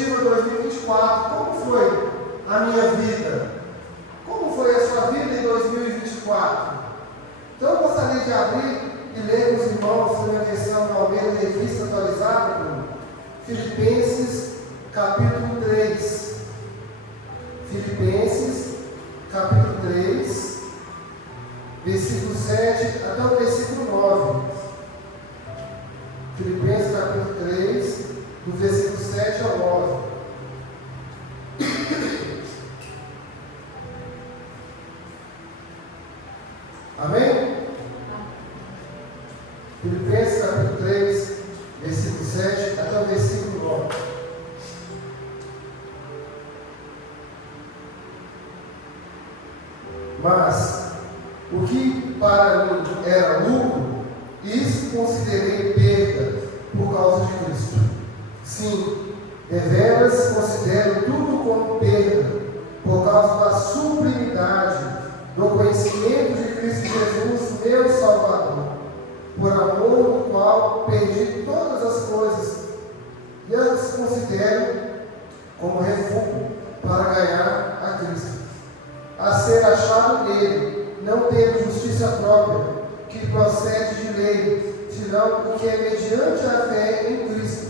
retrospectiva 2024. Como foi a minha vida? Como foi a sua vida em 2024? Então eu gostaria de abrir e ler com os irmãos na versão do Almeida Revista Atualizada, Filipenses capítulo 3. Filipenses capítulo 3, versículo 7 até o versículo 9. Filipenses capítulo 3, do versículo 7 ao 9. Amém? Filipenses capítulo 3, versículo 7 até o versículo 9. Mas o que para mim era lucro, isso considerei perda por causa de Cristo. Sim, deveras considero tudo como perda por causa da sublimidade do conhecimento de Cristo Jesus, meu Salvador, por amor do qual perdi todas as coisas e as considero como refúgio para ganhar a Cristo, a ser achado nele, não tendo justiça própria, que procede de lei, senão o que é mediante a fé em Cristo,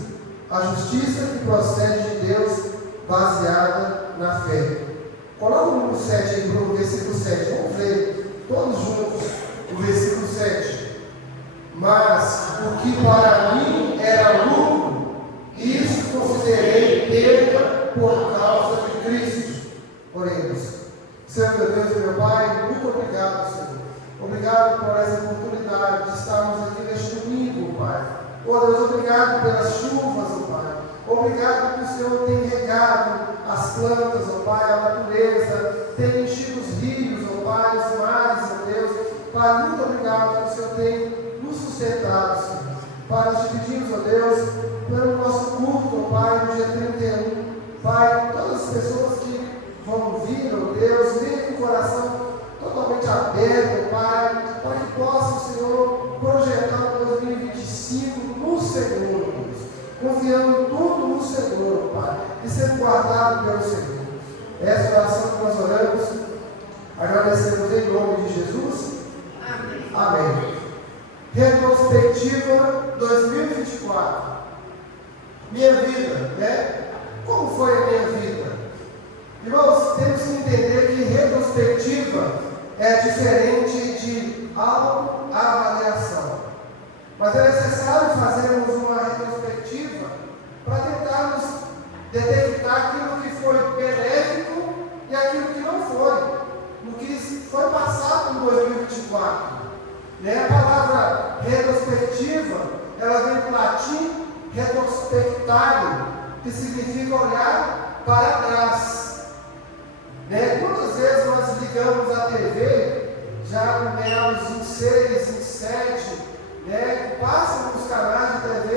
a justiça que procede de Deus, baseada na fé. Coloca o 7 aí, Bruno, versículo 7. Vamos ler todos juntos o versículo 7. Mas o que para mim era lucro, isso considerei perda por causa de Cristo. Oremos. Senhor, meu Deus e meu Pai, muito obrigado, Senhor. Obrigado por essa oportunidade de estarmos aqui neste domingo, Pai. Oh Deus, obrigado pelas chuvas, oh Pai. Obrigado que o Senhor tem regado as plantas, oh Pai, a natureza, tem enchido os rios, oh Pai, os mares, oh Deus. Pai, muito obrigado que o Senhor tem nos sustentado, Senhor. Pai, nós te pedimos, oh Deus, pelo nosso culto, oh Pai, no dia 31. Pai, todas as pessoas que vão vir, oh Deus, venha com o coração totalmente aberto, Pai, para que possa o Senhor projetar o 2025 no Senhor, Deus, confiando tudo no Senhor, Pai, e sendo guardado pelo Senhor. Essa oração que nós oramos, agradecemos em nome de Jesus. Amém. Amém. Retrospectiva 2024. Minha vida, né? Como foi a minha vida? Irmãos, temos que entender que retrospectiva é diferente de autoavaliação. Mas é necessário fazermos uma retrospectiva para tentarmos detectar aquilo que foi benéfico e aquilo que não foi, no que foi passado em 2024. A palavra retrospectiva, ela vem do latim retrospectare, que significa olhar para trás. Quantas vezes nós ligamos a TV, já no meados em 6, em 7, passam nos canais de TV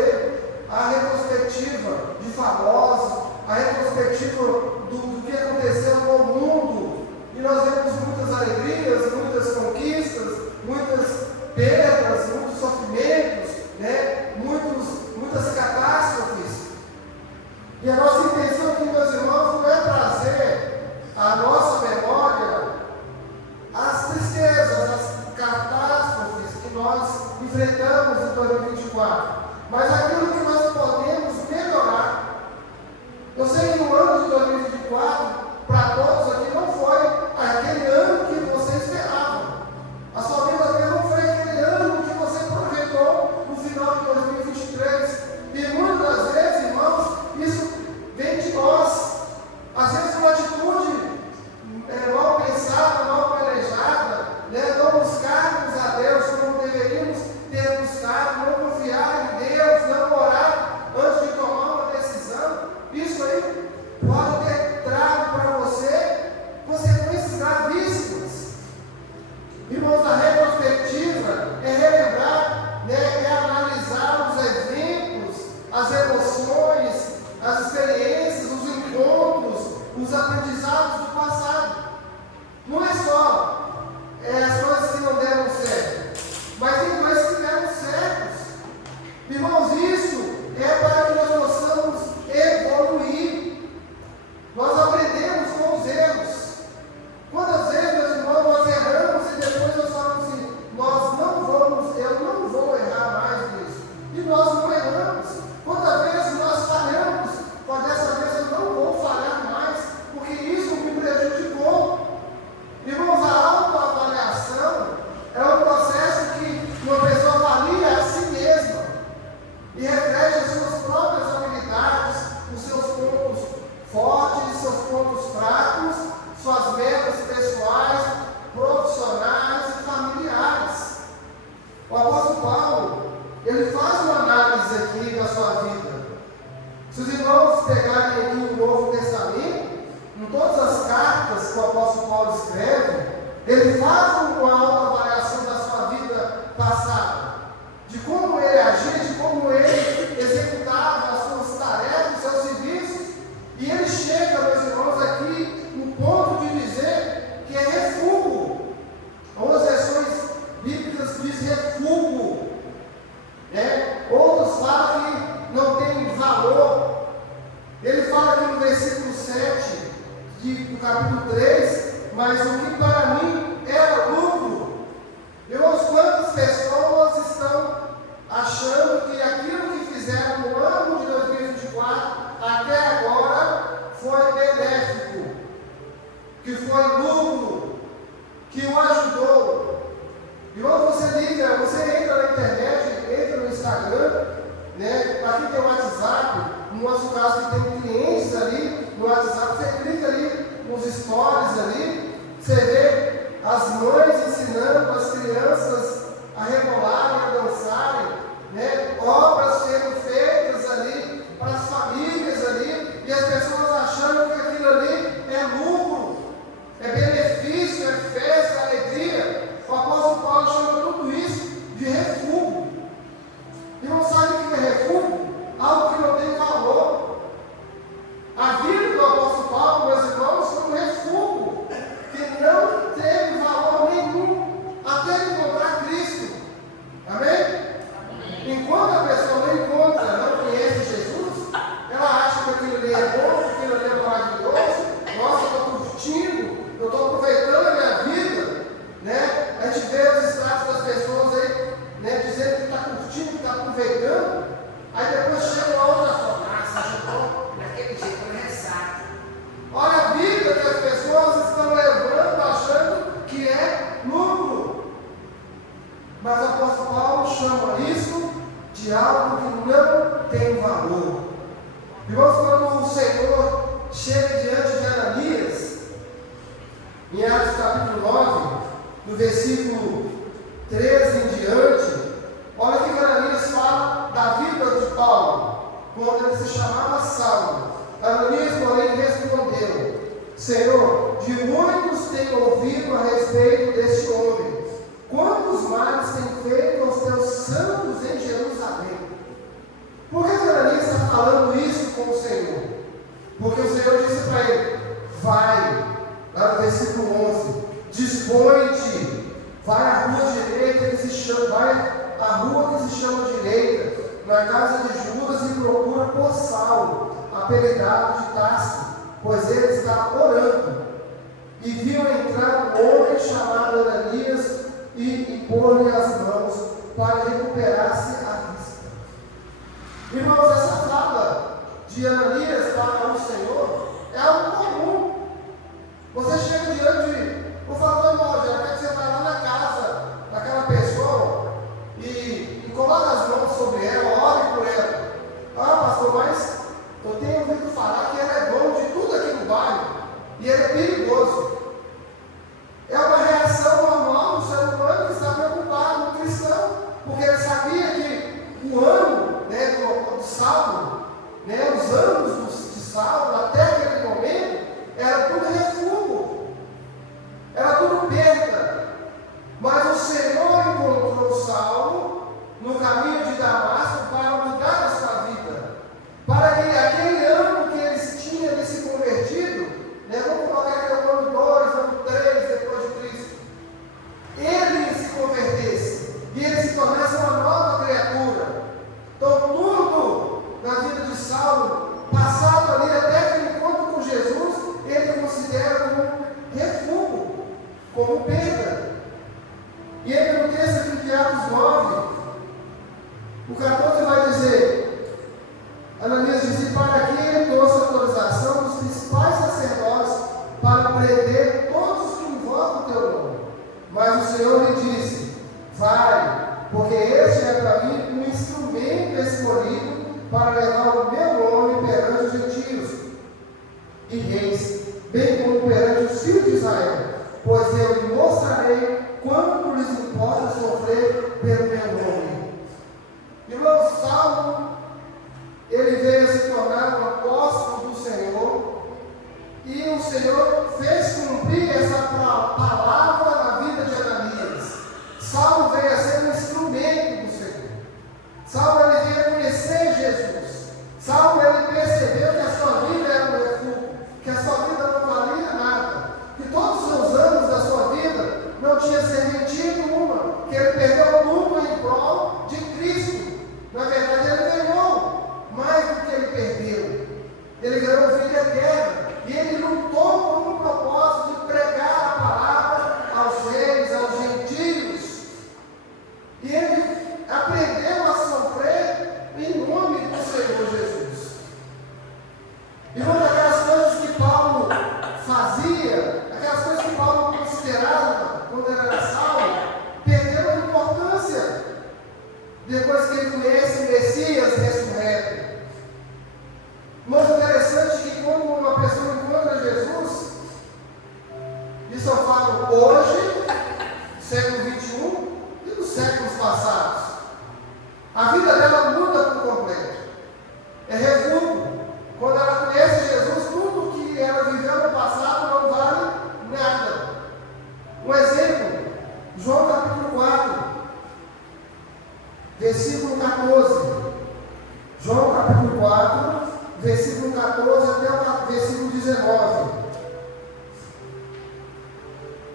a retrospectiva de famosos, a retrospectiva do que aconteceu no mundo, e nós vemos muitas alegrias, muitas conquistas, muitas perdas, muitos sofrimentos, muitas catástrofes. E a nossa intenção aqui, meus irmãos, não é trazer a nossa memória as tristezas, as catástrofes que nós enfrentamos em 2024, mas aquilo que nós podemos melhorar. Eu sei que o ano de 2024, para todos aqui, não foi aquele ano que você esperava. A sua vida talvez não foi aquele ano que você projetou no final de 2023. E muitas das vezes, irmãos, isso vem de nós. Às vezes uma atitude mal pensada, mal planejada, não buscarmos a Deus como deveríamos ter buscado, não confiar em Deus, não orar antes de tomar uma decisão. Isso aí fortes, seus pontos fracos, suas metas pessoais, profissionais e familiares. O apóstolo Paulo, ele faz uma análise aqui da sua vida. Se os irmãos pegarem aqui o Novo Testamento, em todas as cartas que o apóstolo Paulo escreve, ele faz uma autoavaliação da sua vida passada, de como ele agia, de como ele executava as suas tarefas, os seus serviços, e ele chega, meus irmãos, aqui no ponto de dizer que é refúgio. Algumas versões bíblicas dizem refúgio, né? Outros falam que não tem valor. Ele fala aqui no versículo 7 do capítulo 3, mas o que para mim era lucro. Irmãos, quantas pessoas estão achando que aquilo que fizeram no ano de 2024 até agora foi benéfico, que foi lucro, que o ajudou? Irmão, você liga, você entra na internet, entra no Instagram, né? Aqui tem o WhatsApp, no nosso caso que tem clientes ali no WhatsApp, você clica ali nos stories ali, você vê as mães ensinando as crianças a rebolarem, a dançarem, né? Obras sendo feitas ali para as famílias ali, e as pessoas achando que aquilo ali é lucro, é benefício, é festa, é alegria. O apóstolo Paulo chama tudo isso de refúgio. E não sabe o que é refúgio? Algo que não tem valor. A vida do apóstolo Paulo, meus irmãos, foi um refúgio que não teve valor nenhum até ele encontrar Cristo. Amém? Enquanto a pessoa não encontra, não conhece Jesus, ela acha que aquilo ali é bom, que aquilo ali é maravilhoso. Nossa, eu estou curtindo, eu estou aproveitando a minha vida, né? A gente vê os status das pessoas aí, né, dizendo que está curtindo, que está aproveitando. Aí depois chega uma outra forma. Ah, você ajudou daquele jeito, eu ressaca. Olha a vida que as pessoas estão levando, achando que é lucro. Mas o apóstolo Paulo chama isso de algo que não tem valor. Irmãos, quando o Senhor chega diante de Ananias, em Atos capítulo 9, no versículo 13 em diante, olha o que Ananias fala da vida de Paulo, quando ele se chamava Saulo. Ananias, porém, respondeu: Senhor, de muitos tenho ouvido a respeito deste homem. Quantos males tem feito aos teus santos em Jerusalém? Por que Ananias está falando isso com o Senhor? Porque o Senhor disse para ele: vai, lá no versículo 11, dispõe-te, vai à rua direita que se chama, vai à rua que se chama direita, na casa de Judas, e procura por Saulo, apelidado de Tarso, pois ele está orando. E viu entrar um homem chamado Ananias e impor-lhe as mãos para recuperar-se a vista. Irmãos, essa fala de Ananias para o Senhor é algo comum. Você chega diante de o fator imóvel, quer que você vai lá na casa daquela pessoa e coloca as mãos sobre ela, ore por ela. Ah, pastor, mas eu tenho ouvido falar que ele é dono de tudo aqui no bairro e ele é perigoso. É uma reação normal do ser humano que está preocupado, no cristão, porque ele sabia que o ano, né, do Saulo, né, os anos de Saulo, até aquele momento, era tudo refúgio, era tudo Senhor fez cumprir essa palavra na vida de Ananias. Saulo veio a ser um instrumento do Senhor. Saulo ele veio a conhecer Jesus. Saulo ele percebeu que a sua vida era um refúgio, que a sua vida não valia nada, que todos os seus anos da sua vida não tinha serventia nenhuma, que ele perdeu tudo em prol de Cristo. Na verdade, ele ganhou mais do que ele perdeu. Ele ganhou vida eterna. E ele lutou com o propósito de pregar a palavra aos reis, aos gentios. E ele aprendeu a sofrer em nome do Senhor Jesus. E uma daquelas coisas que Paulo fazia, aquelas coisas que Paulo considerava quando ele era Saulo, perdeu a importância depois que ele conhece o Messias ressurreto. Mas o interessante é que quando uma pessoa encontra Jesus, isso eu falo hoje, século XXI, e nos séculos passados, a vida dela muda por completo. É refúgio. Quando ela conhece Jesus, tudo que ela viveu no passado não vale nada. Um exemplo, João capítulo 4, versículo 14. João capítulo 4, versículo 14 até o versículo 19.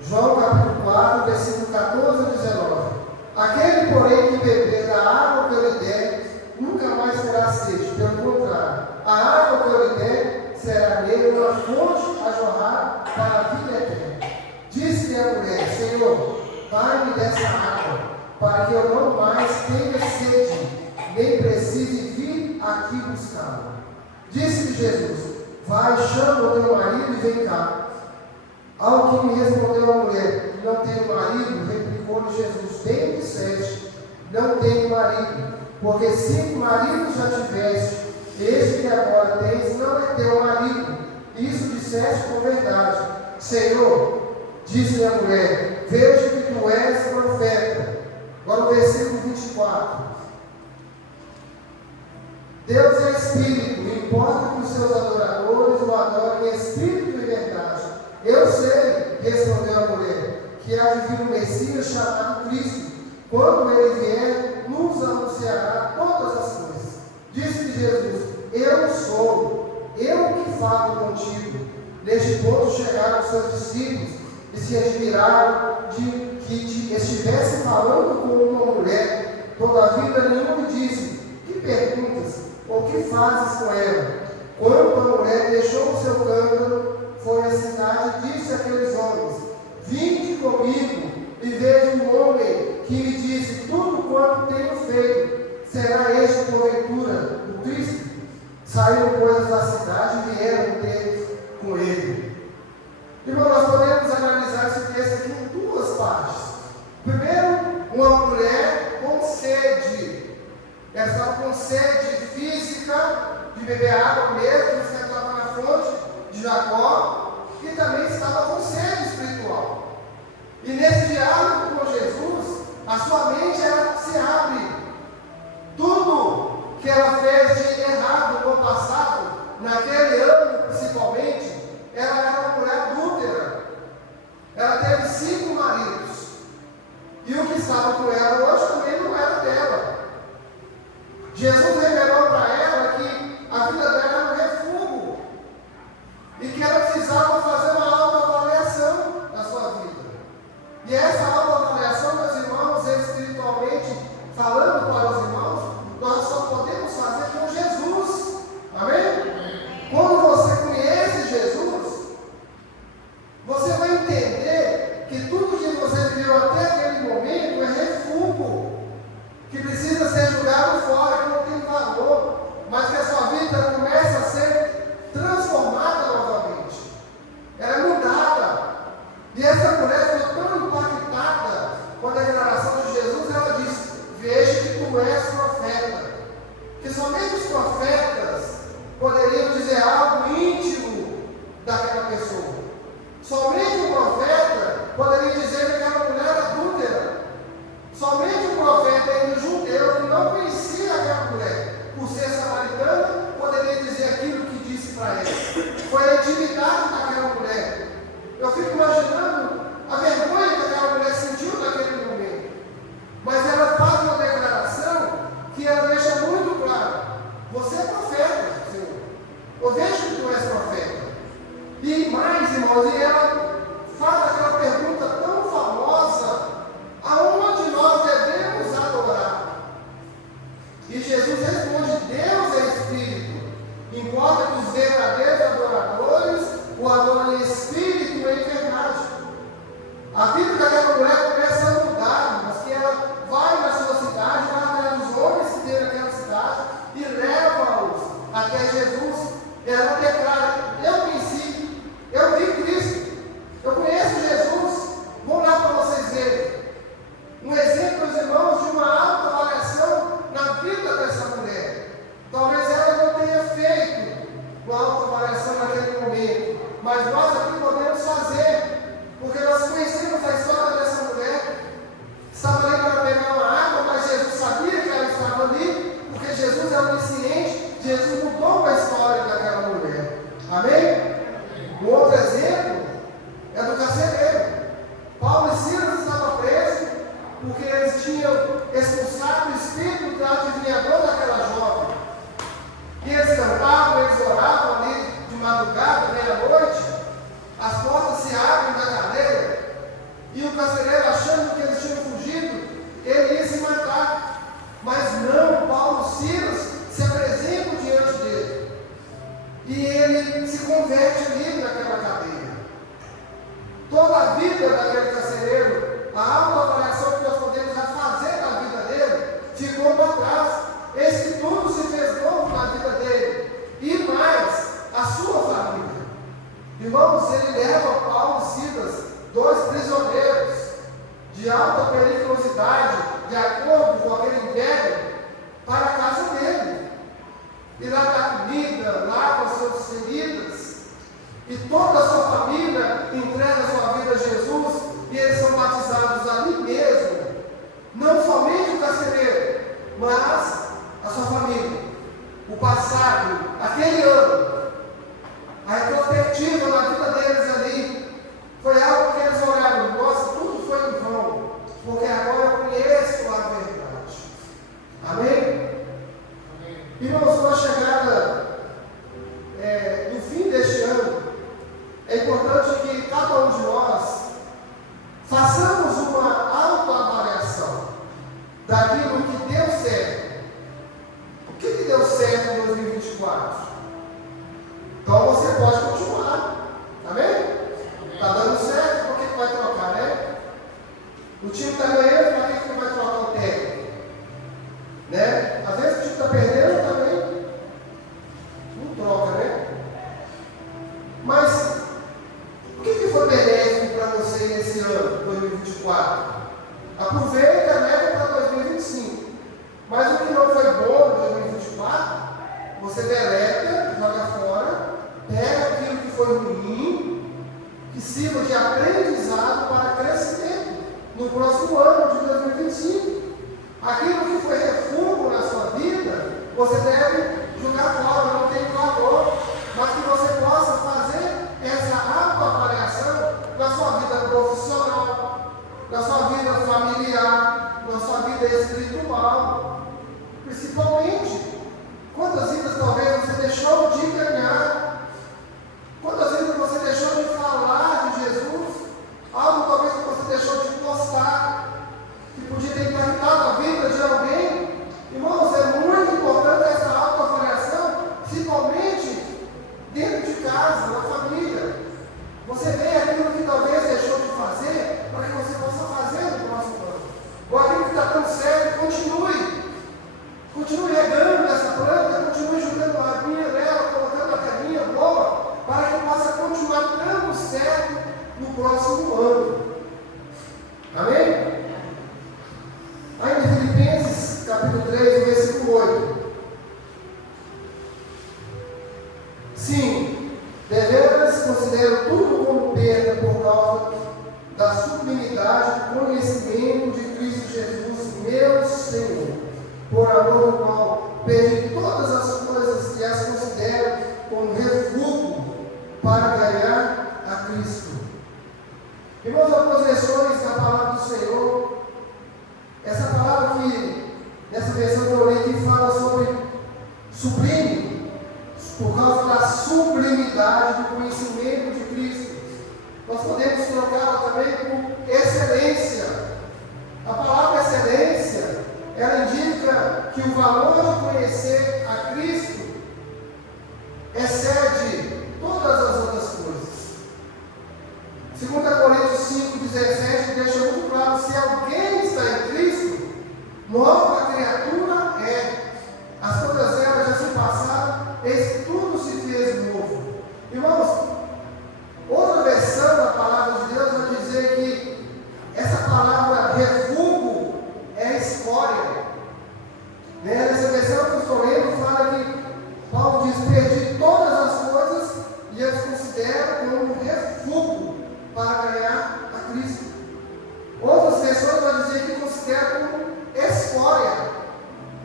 João capítulo 4, versículo 14 a 19. Aquele, porém, que beber da água que eu lhe der, nunca mais terá sede. Pelo contrário, a água que eu lhe der será nele uma fonte a jorrar para a vida eterna. Disse-lhe a mulher: Senhor, dai-me dessa água, para que eu não mais tenha sede, nem precise vir aqui buscá-la. Disse-lhe Jesus: vai, chama o teu marido e vem cá. Ao que me respondeu a mulher: não tenho marido, replicou-lhe Jesus: bem disseste, não tenho marido, porque 5 maridos já tiveste, este que agora tens não é teu marido. Isso disseste com verdade. Senhor, disse-lhe a mulher: vejo que tu és profeta. Agora o versículo 24. Deus é Espírito, e importa que os seus adoradores o adorem em Espírito e verdade. Eu sei, respondeu a mulher, que há de vir um Messias chamado Cristo. Quando ele vier, nos anunciará todas as coisas. Disse-lhe Jesus: eu sou, eu que falo contigo. Neste ponto chegaram os seus discípulos e se admiraram de que estivesse falando com uma mulher. Todavia nenhum lhe disse: que perguntas? O que fazes com ela? Quando a mulher deixou o seu cântaro, foi à cidade e disse àqueles homens: vinde comigo e veja um homem que me disse tudo quanto tenho feito. Será este porventura o Cristo? Saíram, pois, da cidade e vieram ter com ele. Irmão, nós podemos analisar esse texto aqui em 2 partes. Primeiro, uma mulher com sede. Ela estava com sede física de beber água mesmo, que estava na fonte de Jacó, e também estava com sede espiritual. E nesse diálogo com Jesus, a sua mente ela se abre. Tudo que ela fez de errado no passado, naquele ano principalmente, ela era uma mulher adúltera. Ela teve 5 maridos. E o que estava com ela hoje também não era dela. Jesus revelou para ela que a vida dela era um refúgio e que ela precisava fazer uma autoavaliação da sua vida. E essa autoavaliação, meus irmãos, espiritualmente falando para os irmãos, nós só podemos fazer com Jesus. Amém? Quando você conhece Jesus, você vai entender que tudo que você viveu até aquele momento é refúgio, que precisa ser jogado fora, que não tem valor, mas que a sua vida começa a ser transformada novamente. Ela é mudada. E essa mulher foi tão impactada com a declaração de Jesus, ela disse: veja que tu és profeta. Que somente os profetas poderiam dizer algo íntimo daquela pessoa. Somente um profeta poderia dizer que aquela mulher era adúltera. Somente um profeta ainda judeu que não conhecia aquela mulher, por ser samaritana, poderia dizer aquilo que disse para ela. Foi a intimidade daquela mulher Eu fico imaginando a vergonha que aquela mulher sentiu naquele momento. Mas ela faz uma declaração que ela deixa muito claro: você é profeta, Senhor. Eu vejo que tu és profeta. E mais, irmãos, e ela faz aquela pergunta tão famosa: aonde nós devemos adorar? E Jesus responde: Deus é Espírito. Importa que os verdadeiros adoradores o adorem em espírito e em verdade. A vida daquela mulher começa a mudar, mas que ela vai na sua cidade, vai atrás dos homens que tem naquela cidade e leva-os até Jesus. Ela declara: eu venci, eu vi Cristo, eu conheço Jesus. Vou lá para vocês verem. Um exemplo, meus irmãos, de uma autoavaliação na vida dessa mulher. Talvez ela não tenha feito uma autoavaliação naquele momento, mas nós aqui podemos fazer, porque nós conhecemos a história dessa mulher. Estava ali para pegar uma água, mas Jesus sabia que ela estava ali, porque Jesus é onisciente. Jesus mudou a história daquela mulher. Amém? Um outro exemplo é do carcereiro. Paulo e Silas estavam presos porque eles tinham expulsado o espírito do adivinhador daquela jovem. E eles cantavam, eles oravam ali de madrugada, meia-noite. As portas se abrem da cadeia. E o carcereiro, achando que eles tinham fugido, ele ia se matar. Mas não, Paulo e Silas se apresentam diante dele. E ele se converte ali naquela cadeia. Toda a vida daquele carcereiro, a autoavaliação que nós podemos fazer na vida dele, ficou para trás. Eis que tudo se fez novo na vida dele. E mais, a sua família. Irmãos, ele leva Paulo e Silas, dois prisioneiros de alta periculosidade, de acordo com aquele império, para a casa dele. E lá dá comida, lava suas feridas. E toda a sua família entrega sua vida a Jesus. E eles são batizados ali mesmo. Não somente o carcereiro, mas a sua família. O passado, aquele ano, a retrospectiva na vida deles ali, foi algo que eles olharam: nossa, tudo foi em vão, porque agora eu conheço a verdade. Amém? Irmãos, com a chegada do fim deste ano, é importante que cada um de nós façamos uma autoavaliação daquilo que deu certo. O que deu certo em 2024? Então você pode continuar. Amém? Está dando certo, por que vai trocar, né? O time está ganhando, para que vai trocar o técnico? Né? Às vezes o time está perdendo também. Não troca, né? Mas o que foi benéfico para você nesse ano, 2024? Aproveita, leva para 2025. Mas o que não foi bom em 2024, você deleta, joga fora, pega aquilo que foi ruim, que sirva de aprendizado para crescimento no próximo ano de 2025. Aquilo que foi refúgio na sua vida, você deve jogar fora, não tem valor, mas que você possa fazer essa autoavaliação na sua vida profissional, na sua vida familiar, na sua vida espiritual. Principalmente, quantas vidas talvez você deixou de ganhar? Quantas vezes você deixou de falar de Jesus? Algo talvez que você deixou de postar, que podia ter impactado a vida de alguém. Irmãos, é muito importante essa autoavaliação, principalmente dentro de casa, na família. Você vê aquilo que talvez deixou de fazer, para que você possa fazer no próximo ano. Ou aquilo que está tão certo, continue. Continue regando essa planta, continue jogando a aguinha nela, colocando a terrinha boa, para que possa continuar dando certo no próximo ano. Amém? Ainda em Filipenses, capítulo 3, versículo 8. Sim, deveras considero tudo como perda por causa da sublimidade do conhecimento de Cristo Jesus, meu Senhor, por amor do qual perdi todas as coisas e as considero como refúgio para ganhar a Cristo Irmãos, algumas versões da palavra do Senhor, essa palavra que, nessa versão que eu li aqui, fala sobre sublime, por causa da sublimidade do conhecimento de Cristo. Nós podemos trocá-la também por excelência. A palavra excelência, ela indica que o valor de conhecer a Cristo excede todas as outras coisas. 2 Coríntios 5,17 deixa muito claro: se alguém está em Cristo, nova criatura é. As coisas elas já se passaram, eis que tudo se fez novo. Irmãos, outra versão da palavra de Deus vai dizer que essa palavra refúgio é escória. Nessa versão que eu estou lendo, fala que Paulo diz: perdi todas as coisas e as considero como refúgio para ganhar a Cristo. Outras versões vão dizer que considera como escória.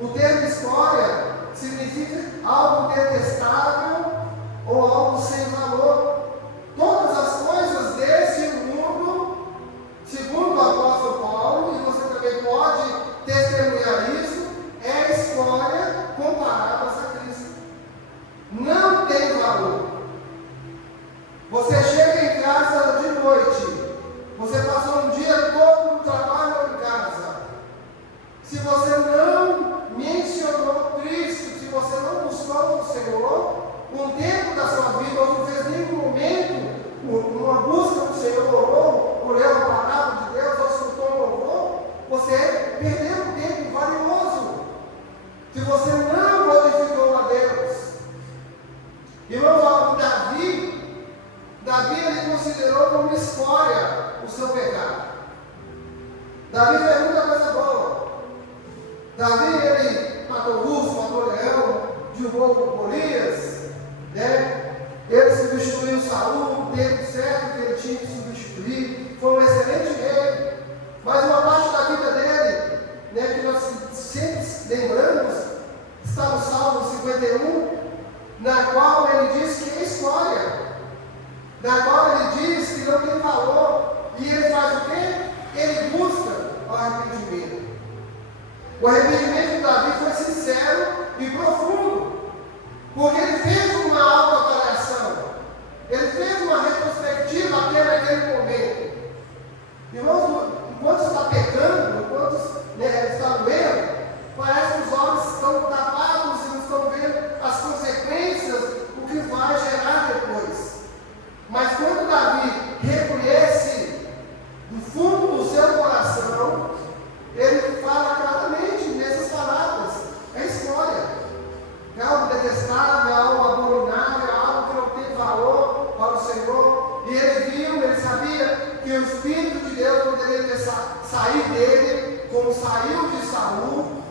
O termo escória significa algo detestável ou algo sem valor. Todas as coisas desse mundo, segundo o apóstolo Paulo, e você também pode testemunhar isso, é escória comparadas a Cristo. Não tem valor. Você chega em casa de noite, você passou um dia todo no trabalho ou em casa. Se você não mencionou Cristo, se você não buscou o Senhor, um tempo da sua vida, ou não fez nenhum momento uma busca do Senhor, ou leu a palavra de Deus, ou escutou um louvor, você perdeu um tempo valioso. Se você não glorificou a Deus. Irmão, Davi ele considerou como escória o seu pecado. Davi fez muita coisa boa. Davi ele matou urso, matou leão, derrubou Golias, né? Ele substituiu Saul, teve certo que ele tinha que substituir, foi um excelente rei. Mas uma parte da vida dele, né, que nós sempre lembramos, está no Salmo 51, na qual ele diz que é escória, na qual ele diz que não tem valor, e ele faz o quê? Ele busca o arrependimento. O arrependimento de Davi foi sincero e profundo, porque ele fez uma autoavaliação, ele fez uma retrospectiva até naquele momento. Irmãos, enquanto está pecando, enquanto está no erro, parece que os olhos estão tapados e não estão vendo as consequências, o que vai gerar depois. Mas quando Davi reconhece do fundo do seu coração, ele fala claramente nessas palavras: é escória, é algo detestável, é algo abominável, é algo que não tem valor para o Senhor. E ele viu, ele sabia que o Espírito de Deus poderia ter saído dele, como saiu de Saul,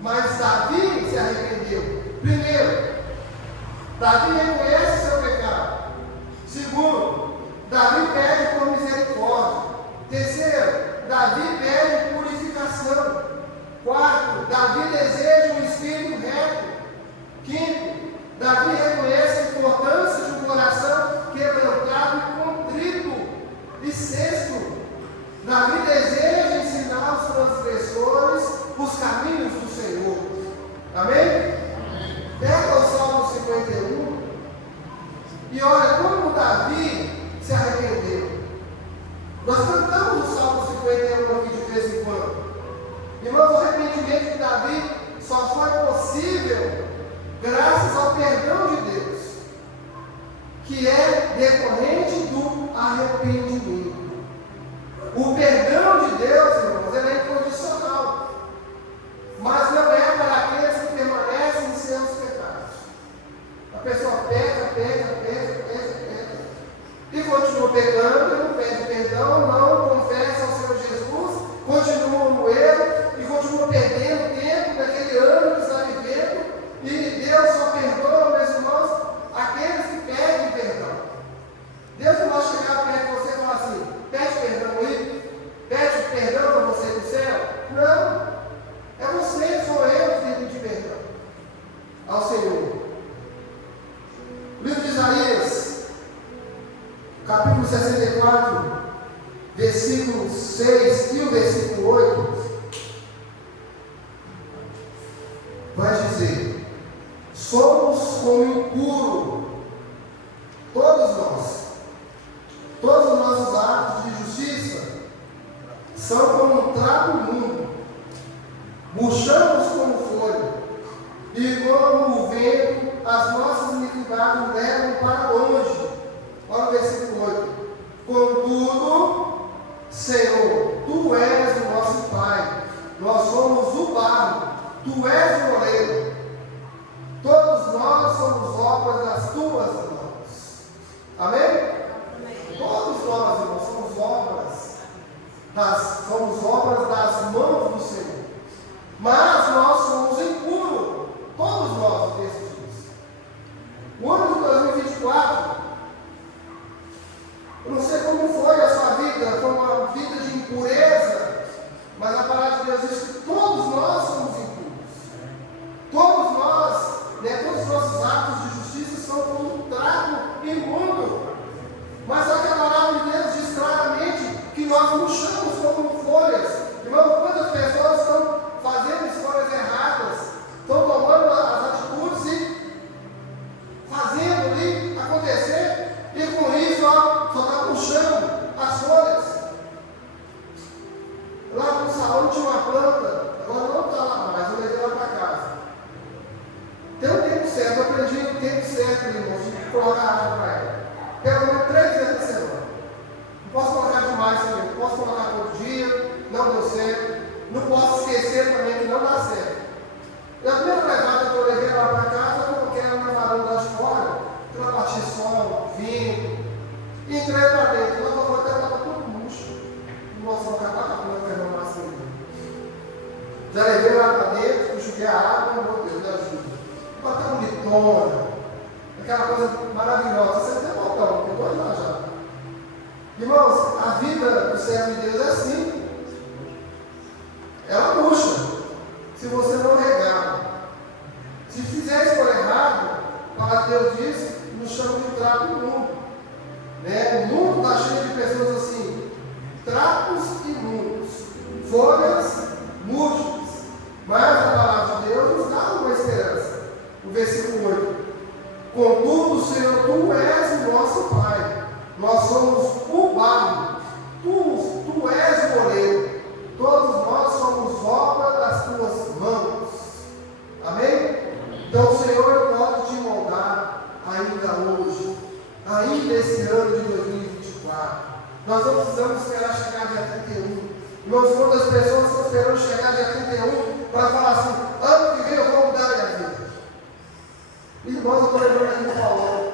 mas Davi se arrependeu. Primeiro, Davi reconhece seu pecado. Segundo, Davi pede por misericórdia. Terceiro, Davi pede purificação. Quarto, Davi deseja um espírito reto. Quinto, Davi reconhece a importância de um coração quebrantado e contrito. E sexto, Davi deseja ensinar os transgressores os caminhos do Senhor. Amém? Pega o Salmo 51 e olha como Davi se arrependeu. Nós cantamos o Salmo 51 aqui de vez em quando. Irmãos, o arrependimento de Davi só foi possível graças ao perdão de Deus, que é decorrente do arrependimento. O perdão de Deus, irmãos, ele é incondicional, mas não é para aqueles que permanecem em seus pecados. A pessoa peca, e continua pecando, não pede perdão, não confessa ao Senhor Jesus, continua no erro e continua perdendo tempo daquele ano que está vivendo, e Deus só perdoa, meus irmãos, aqueles que pedem perdão. Deus não vai chegar perto de você e falar assim: pede perdão aí, pede perdão para você do céu. Não, é você, sou eu que tenho que pedir perdão ao Senhor. O livro de Isaías, capítulo 64, versículo 6 e o versículo 8, vai dizer: somos como impuro, todos nós. Todos os nossos atos de justiça são como um trapo imundo, murchamos como folha, e como o vento, as nossas iniquidades levam para longe. Olha o versículo 8: contudo, Senhor, Tu és o nosso Pai, nós somos o barro, Tu és o oleiro, todos nós somos obras das Tuas mãos. Amém? Todos nós, irmãos, somos obras das mãos do Senhor. Mas nós somos impuros, todos nós, o texto diz. O ano de 2024, eu não sei como foi a sua vida, foi uma vida de impureza, mas a palavra de Deus diz que todos nós somos impuros. Todos nós, todos os nossos atos de justiça são como um trapo imundo. Mas só que a palavra de Deus diz claramente que nós murchamos como folhas. Irmão, quantas pessoas estão fazendo escolhas erradas, estão tomando as atitudes e fazendo ali acontecer, e com isso só está puxando as folhas. Lá no salão tinha uma planta, agora não está lá mais, eu levei ela para casa. Tem um tempo certo, eu aprendi o tempo certo, irmão, de colocar água para ela. Pelo menos 3 vezes na semana. Não posso colocar demais também. Não posso colocar todo dia, não deu certo. Não posso esquecer também que não dá certo. Na primeira levada que eu levei ela para casa, eu coloquei ela na varanda lá de fora, ela batia sol, vinho, e entrei para dentro. Quando eu voltei, ela estava tudo murcho. Não posso colocar para comer o ferro assim. Já levei ela para dentro, enxuguei a água, meu Deus, me ajuda. Ela está bonitona. Aquela coisa maravilhosa, você tem botão, tem 2 lá já. Irmãos, a vida do servo de Deus é assim. Ela murcha, se você não regar. Se fizer escolha errada, para Deus diz, nos chama de trapo imundo. O mundo está cheio de pessoas assim, trapos imundos, folhas murchas. Mas a palavra de Deus nos dá uma esperança. O versículo 8: contudo, Senhor, Tu és o nosso Pai, nós somos o barro, Tu és o oleiro, todos nós somos obra das Tuas mãos. Amém? Então o Senhor pode te moldar ainda hoje, ainda esse ano de 2024. Nós não precisamos esperar chegar dia 31. Irmãos, quantas pessoas estão esperando chegar dia 31 para falar assim: ano que vem eu vou mudar a minha vida. Irmãos, eu estou lembrando aqui do Paulão.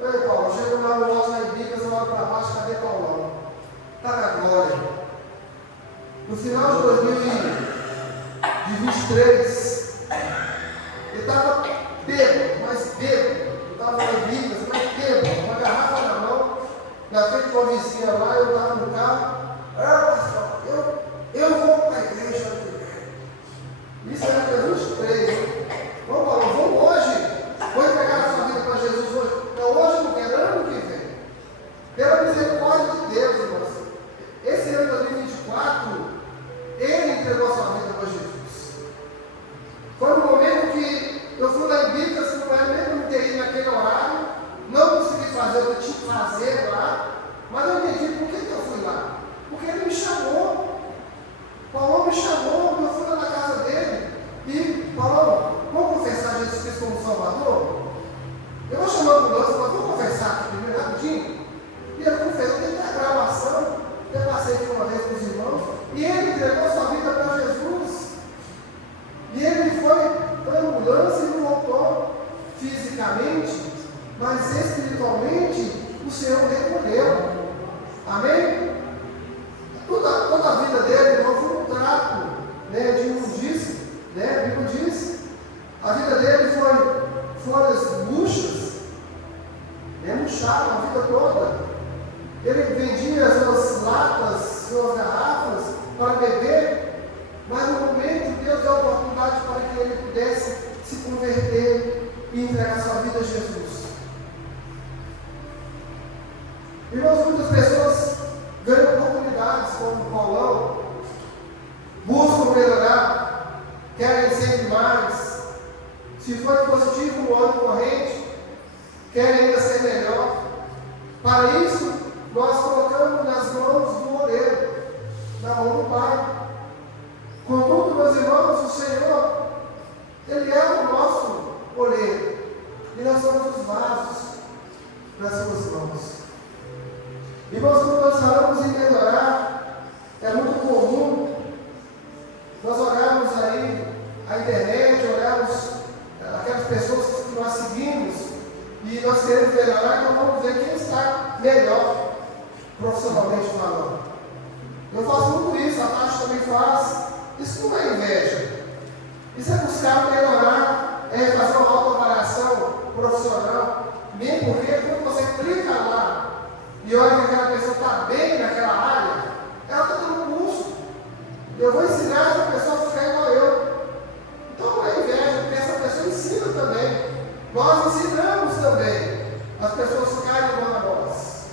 Ei, Paulo, chega lá no nosso na Ibicas, eu olho para baixo, cadê Paulão? Está na glória. No final de 2023, ele estava bêbado, mas bêbado. Eu estava na Ibicas, mas bêbado, uma garrafa na mão, na frente de uma vizinha lá, eu estava no carro. Pastor, eu vou para a igreja. Isso era 23. Vamos, Paulo, vamos hoje. Vou entregar a sua vida para Jesus hoje. Não, hoje não quero, ano que vem. Pela misericórdia de Deus, irmãos. Esse ano de 2024, Ele entregou a sua vida para Jesus. Foi um momento que eu fui na Ibicas, não era nem para me ter ido naquele horário, não consegui fazer o que eu tinha que fazer lá, mas eu entendi por que eu fui lá. Porque Ele me chamou. Paulo me chamou, eu fui lá na casa dele. E, Paulo, vamos confessar Jesus Cristo como Salvador? Eu vou chamar a ambulância, mas vamos confessar aqui primeiro, rapidinho? E ele confessou, tem que ter a gravação. Eu passei aqui uma vez com os irmãos. E ele entregou sua vida para Jesus. E ele foi para a ambulância e não voltou fisicamente, mas espiritualmente o Senhor recolheu. Amém? Toda a vida dele não foi um trato de imundície. A Bíblia diz, a vida dele foi folhas murchas, murcharam a vida toda. Ele vendia as suas latas, suas garrafas para beber, mas no momento Deus deu a oportunidade para que ele pudesse se converter e entregar sua vida a Jesus. Irmãos, muitas pessoas ganham como Paulão, buscam melhorar, querem sempre mais. Se for positivo no ano corrente, querem ainda ser melhor. Para isso, nós colocamos nas mãos do oleiro, na mão do Pai. Contudo, meus irmãos, o Senhor, Ele é o nosso oleiro, e nós somos os vasos nas suas mãos. Irmãos, quando nós falamos em melhorar, é muito comum nós olharmos aí a internet, olharmos aquelas pessoas que nós seguimos e nós queremos melhorar, então vamos ver quem está melhor profissionalmente falando. Eu faço muito isso, a Tati também faz. Isso não é inveja. Isso é buscar melhorar, é fazer uma autoavaliação profissional. Mesmo porque quando você clica lá e olha que aquela pessoa está bem naquela área, ela está dando curso. Eu vou ensinar essa pessoa a ficar igual eu. Então não é inveja, porque essa pessoa ensina também. Nós ensinamos também as pessoas a ficarem igual a nós.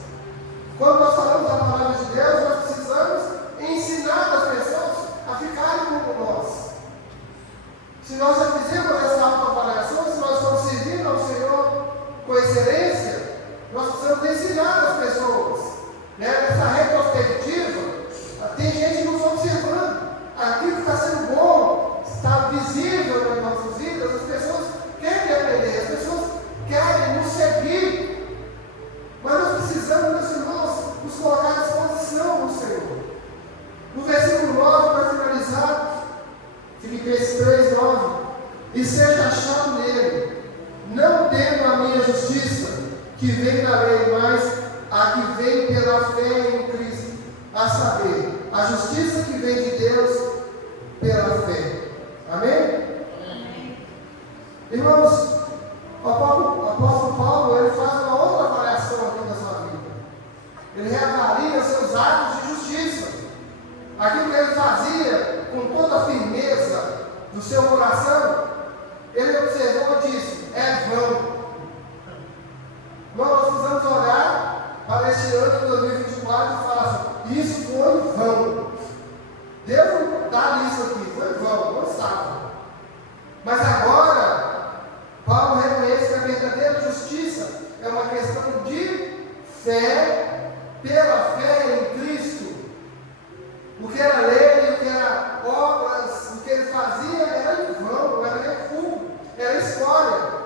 Quando nós falamos da palavra de Deus, nós precisamos ensinar as pessoas a ficarem como nós. Se nós já fizemos essa autoavaliação, se nós estamos servindo ao Senhor com excelência, nós precisamos ensinar as pessoas. Nessa retrospectiva, tem gente nos observando. Aquilo que está sendo bom, está visível nas nossas vidas, as pessoas querem aprender, as pessoas querem nos seguir. Mas nós precisamos, meus irmãos, nos colocar à disposição do Senhor. No versículo 9, para finalizar, Filipenses 3, 9: e seja achado nele, não tendo a minha justiça, que vem da lei, mas a que vem pela fé em Cristo, a saber, a justiça que vem de Deus pela fé. Amém? Amém. Irmãos, o apóstolo Paulo, ele faz uma outra avaliação aqui da sua vida. Ele reavalia seus atos de justiça. Aquilo que ele fazia com toda a firmeza do seu coração, ele observou e disse: é vão. Nós precisamos olhar para este ano de 2024 e falar assim: isso foi vão. Deus não dá isso aqui, foi vão, não estava. Mas agora, Paulo reconhece que a verdadeira justiça é uma questão de fé, pela fé em Cristo. O que era lei, o que era obras, o que ele fazia era em vão, era refúgio, era história.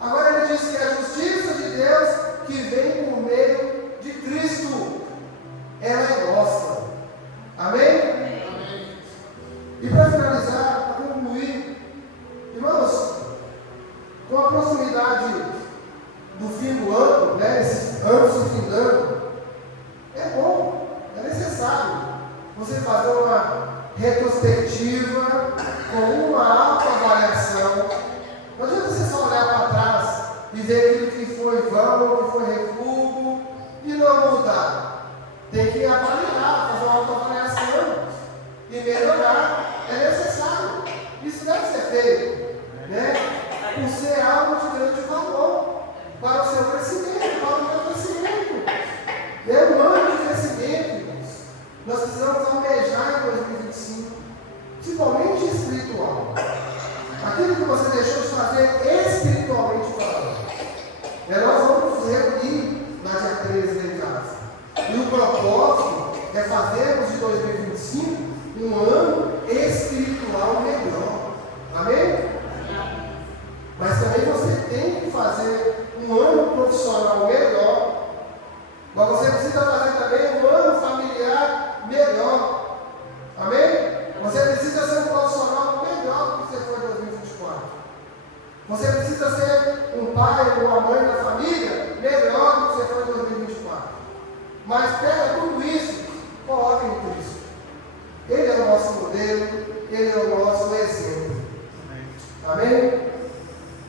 Agora ele diz que a justiça de Deus que vem por meio de Cristo, ela é nossa. Amém? Amém. E para finalizar, para concluir, irmãos, com a proximidade do fim do ano, esses anos se findando, é bom, é necessário você fazer uma retrospectiva com uma autoavaliação. Não adianta você só olhar para trás e ver aquilo que foi vão, que foi refúgio e não mudar. Tem que avaliar, fazer uma autoavaliação e melhorar. É necessário. Isso deve ser feito, por ser algo de grande valor para o seu crescimento, para o meu crescimento. É um ano de crescimento, irmãos. Nós precisamos almejar em 2025, principalmente espiritual. Aquilo que você deixou de fazer espiritualmente falando. Nós vamos nos reunir na dia 13 em casa. E o propósito é fazermos de 2025 um ano espiritual melhor. Amém? Mas também você tem que fazer um ano profissional melhor. Mas você precisa fazer também um ano familiar melhor. Amém? Você precisa ser um profissional melhor do que você foi em 2024. Você precisa ser um pai ou uma mãe da família melhor do que você foi em 2024. Mas pega tudo isso, coloca em Cristo. Ele é o nosso modelo, Ele é o nosso exemplo. Amém?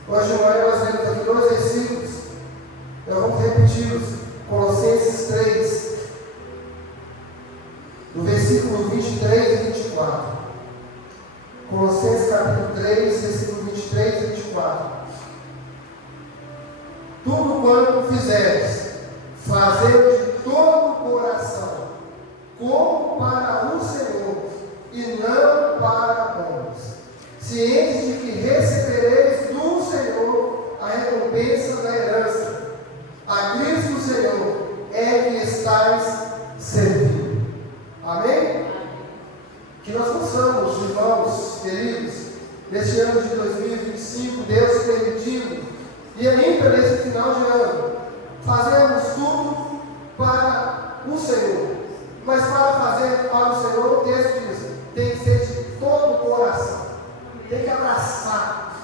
Hoje de manhã nós vemos aqui 2 versículos. Eu vou repeti-los. Colossenses 3, do versículo 23 e 24. Colossenses capítulo 3, versículo 23 e 24. Tudo quanto fizeres, fazei de todo o coração, como para é que estáis servindo. Amém? Que nós possamos, irmãos queridos, neste ano de 2025, Deus permitindo, e ainda nesse final de ano, fazermos tudo para o Senhor. Mas para fazer para o Senhor, o texto diz, tem que ser de todo o coração. Tem que abraçar.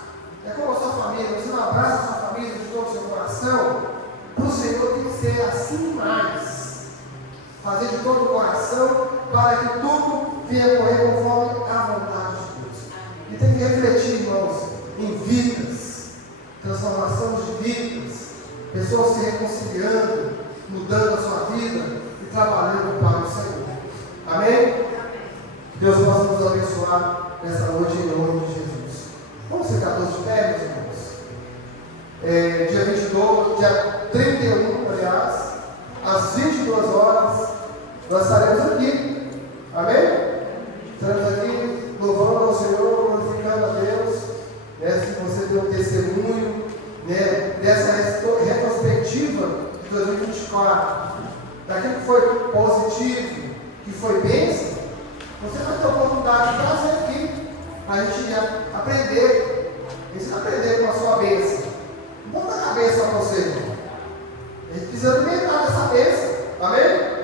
É como a sua família, você não abraça a sua família de todo o seu coração, para o Senhor tem que ser assim mais. Fazer de todo o coração, para que tudo venha correr conforme a vontade de Deus. E tem que refletir, irmãos, em vidas, transformação de vidas, pessoas se reconciliando, mudando a sua vida e trabalhando para o Senhor. Amém? Que Deus possa nos abençoar nessa noite em nome de Jesus. Vamos ficar todos de pé, meus irmãos? Dia 22, dia 31, aliás, às 22 horas, nós estaremos aqui. Amém? Estaremos aqui louvando ao Senhor, glorificando a Deus. Se você tem um testemunho, dessa retrospectiva de 2024, daquilo que foi positivo, que foi bênção, você vai ter a oportunidade de trazer aqui, para a gente aprender. Ensina a aprender com a sua bênção. Não bota a cabeça para você, irmão. A gente precisa alimentar essa bênção. Amém?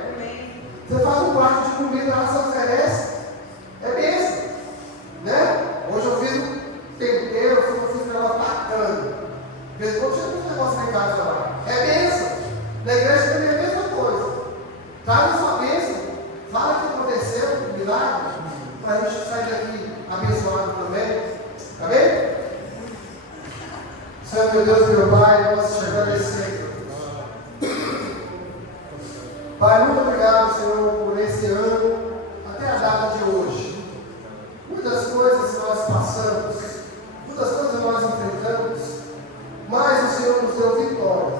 Você faz um prato de comida lá, você oferece, é bênção. Né? Hoje eu fiz um tempero, eu fiz um negócio bacana. De vez em quando chega um negócio em casa lá. É bênção. Na igreja tem a mesma coisa. Traz a sua bênção. Fala o que aconteceu, um milagre, para a gente sair daqui abençoado também. Amém? Senhor, meu Deus e meu Pai, nós te agradecemos. Pai, muito obrigado, Senhor, por esse ano, até a data de hoje. Muitas coisas nós passamos, muitas coisas nós enfrentamos, mas o Senhor nos deu vitória.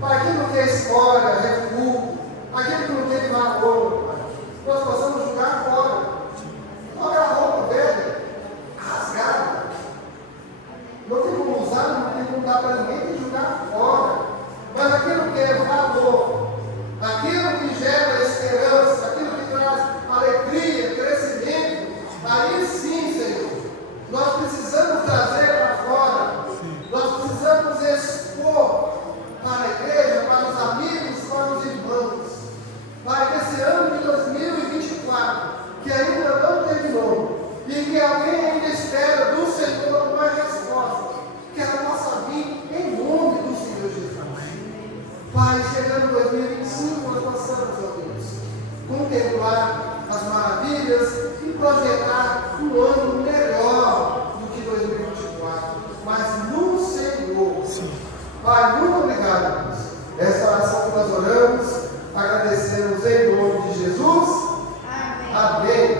Pai, aquilo que é história, recuo, aquilo que não tem valor, Pai, nós possamos jogar fora. Olha a roupa velha, rasgada. Não tem como usar, não tem como dar para ninguém, tem que jogar fora. Mas aquilo que é valor, aquilo que gera esperança, aquilo que traz alegria, crescimento, aí sim, Senhor, nós precisamos trazer para fora. Nós precisamos expor para a igreja, para os amigos, para os irmãos. Pai, que esse ano de 2024, que ainda não terminou, e que alguém ainda espera do Senhor uma resposta, que ela possa vir em nome do Senhor Jesus. Pai, chegando em 2025, nós possamos, ó Deus, contemplar as maravilhas e projetar um ano melhor do que 2024, mas no Senhor. Pai, muito obrigado.